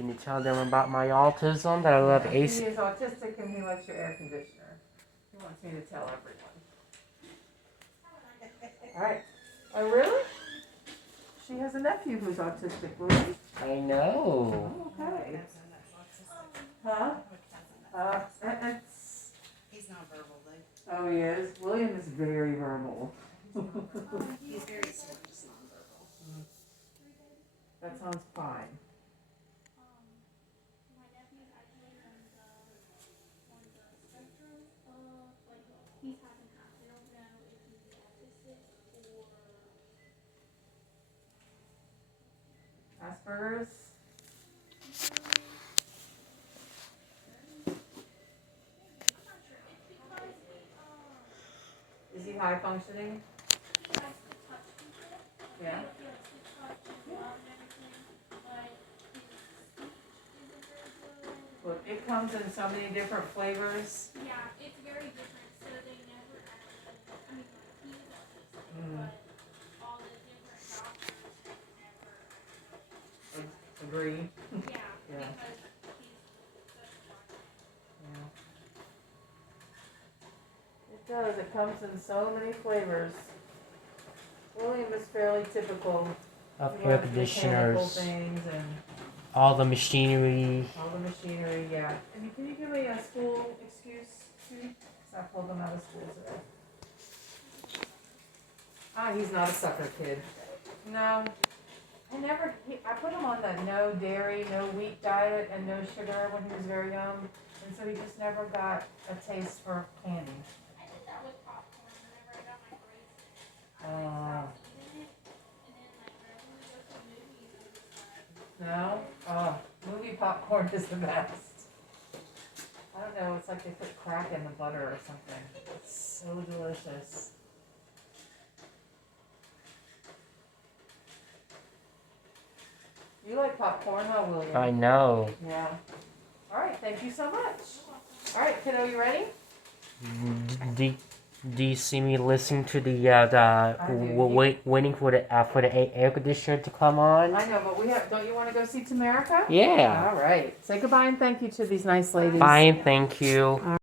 Can you tell them about my autism? That I love He AC. is autistic and he likes your air conditioner. He wants me to tell everyone. Alright. Oh, really? She has a nephew who's autistic, really? I know. Oh, okay. Huh? It's... He's not verbal, though. Oh, he is? William is very verbal. He's very sort, just non-verbal. That sounds fine. My nephew's actually on the spectrum of like he's half and half. They don't know if he's autistic or Asperger's? I'm not sure. It's because Is he high functioning? he likes to touch people. Yeah. He likes to touch and love and everything, but his speech isn't very good. Look, it comes in so many different flavors. Yeah, it's very different. So they never actually. I mean, like, he is autistic, Mm. but all the different doctors have never actually. Agree. Yeah, Yeah. because he's such a black man. Yeah. It does. It comes in so many flavors. William is fairly typical. Of He air loves mechanical conditioners, things and all the machinery. all the machinery, yeah. And can you give me a school excuse too? 'Cause I pulled him out of school today. He's not a sucker kid. No. I put him on the no dairy, no wheat diet and no sugar when he was very young. And so he just never got a taste for candy. I did that with popcorn whenever I got my braces. I Uh, stopped eating it, and then like whenever we go to the movies, I just like. No? Movie popcorn is the best. I don't know, it's like they put crack in the butter or something. It's so delicious. You like popcorn, huh, William? I know. Yeah. Alright, thank you so much. Alright, kiddo, you ready? Do you see me listening to the do. waiting for the air conditioner to come on? I know, but don't you want to go see Tamerica? Yeah. Alright. Say goodbye and thank you to these nice ladies. Fine, thank you.